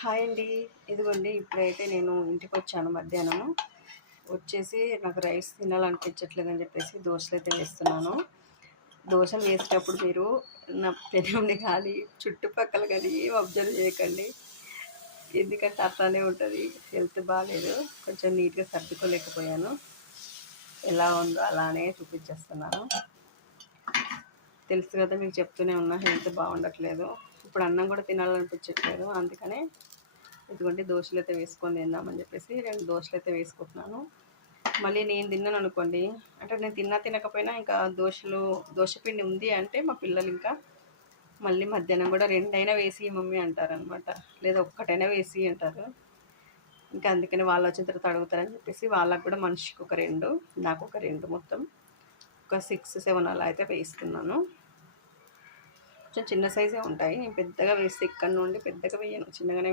Hi అండి. ఇదిగోండి ఇప్పుడైతే నేను ఇంటికి వచ్చాను మధ్యాహ్నము. వచ్చేసి నాకు రైస్ తినాలనిపించట్లేదని చెప్పేసి దోశలైతే వేస్తున్నాను. దోశలు వేసేటప్పుడు మీరు నా పెనంని కానీ చుట్టుపక్కల కానీ ఏం అబ్జర్వ్ చేయకండి. ఎందుకంటే అట్లానే ఉంటుంది. హెల్త్ బాగాలేదు, కొంచెం నీట్గా సర్దుకోలేకపోయాను. ఎలా ఉందో అలానే చూపించేస్తున్నాను. తెలుసు కదా, మీకు చెప్తూనే ఉన్నా హెల్త్ బాగుండట్లేదు. ఇప్పుడు అన్నం కూడా తినాలనిపించట్లేదు. అందుకనే ఇదిగోండి దోశలు అయితే వేసుకొని తిందామని చెప్పేసి 2 దోశలు అయితే వేసుకుంటున్నాను. మళ్ళీ నేను తిన్నాను అనుకోండి, అంటే నేను తినకపోయినా ఇంకా దోశ పిండి ఉంది అంటే మా పిల్లలు ఇంకా మళ్ళీ మధ్యాహ్నం కూడా 2 అయినా వేసి మమ్మీ అంటారనమాట, లేదా ఒక్కటైనా వేసి అంటారు. ఇంకా అందుకని వాళ్ళు వచ్చిన తర్వాత అడుగుతారని చెప్పేసి వాళ్ళకు కూడా మనిషికి ఒక 2, నాకు ఒక 2, మొత్తం ఒక 6, 7 అలా అయితే వేస్తున్నాను. కొంచెం చిన్న సైజే ఉంటాయి. నేను పెద్దగా వేస్తే ఇక్కడ నుండి పెద్దగా వేయను, చిన్నగానే